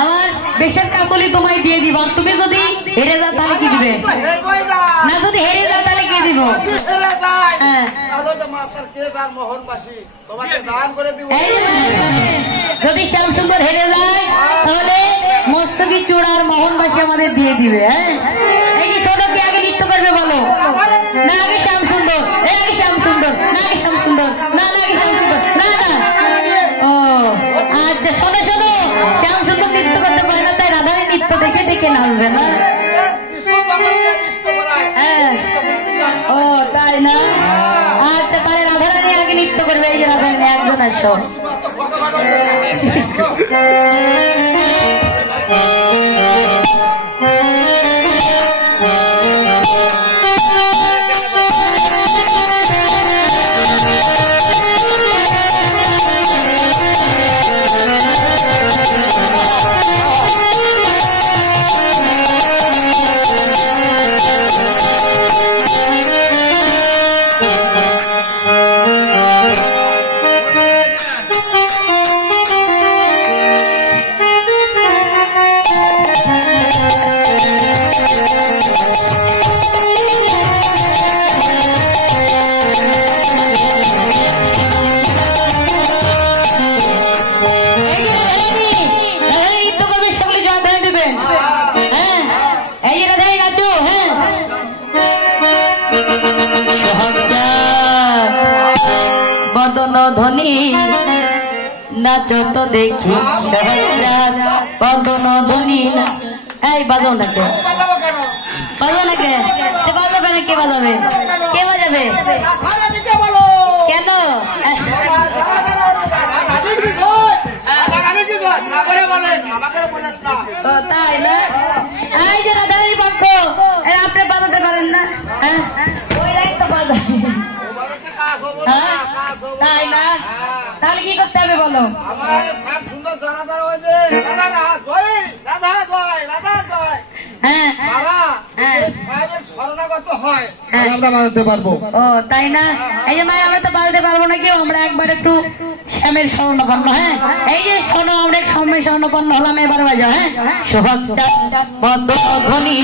আমার বেশের কাকলি তোমায় দিয়ে দিব, আর তুমি যদি হেরে যাও তাহলে কি দিবে? না যদি হেরে যাও তাহলে কি দিব? যদি শ্যাম সুন্দর হেরে যায় তাহলে মস্তকি চূড়ার মোহনবাসী আমাদের দিয়ে দিবে। হ্যাঁ, এই যে ছোট কি আগে নৃত্য করবে বলো? না আগে শ্যাম সুন্দর, আগে শ্যাম সুন্দর, না আগে শ্যাম সুন্দর, না না আগে শ্যাম সুন্দর, না না। ও আচ্ছা, শোনো শোনো, শ্যাম সুন্দর নৃত্য করতে পারে না, তাই রাধারী নৃত্য দেখে দেখে নাচবে না? হ্যাঁ, ও তাই না? আচ্ছা, তাহলে রাধারানী আগে নৃত্য করবে। এই যে রাধারানী একজন আসো। ধ্বনি নাচো তো দেখি বদন ধ্বনি। এই বাজাও না কে, বাজাও না কে, বাজাবে না, কে বাজাবে, কে বাজাবে কেন? তাই না? এই যে রাধারীর পক্ষ, আপনি বাজাতে পারেন না? ওইরাই তো বাজায়, তাই না? তাহলে কি করতে হবে বলো? ও তাই না? এই যে মায়ের আমরা তো বাজাতে পারবো না কেউ, আমরা একবার একটু শ্যামের স্বর্ণপন্ন। হ্যাঁ, এই যে শোনো, আমরা শ্যামের স্বর্ণপন্ন হলাম, এবার বাজাও। হ্যাঁ, সোহাগ চাঁদ বদন ধ্বনি